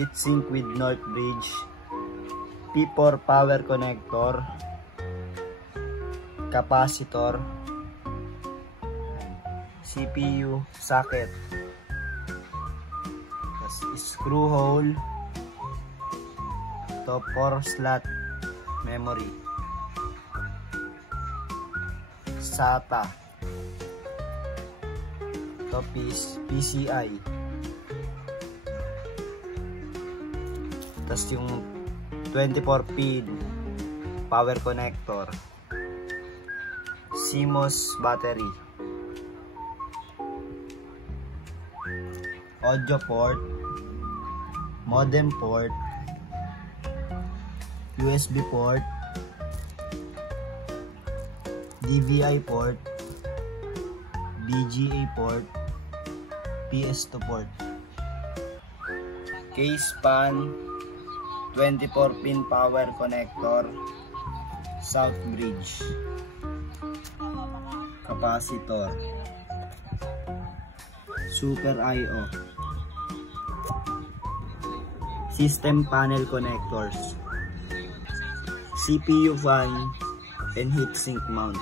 heatsink with North Bridge, P4 power connector, capacitor, CPU socket, screw hole, to 4 slot memory, SATA, to PCI, tas yung 24 pin power connector, CMOS battery, audio port, modem port, USB port, DVI port, BGA port, PS2 port, case pan, 24 pin power connector, South Bridge, capacitor, Super I/O, system panel connectors, CPU fan, and heatsink mount.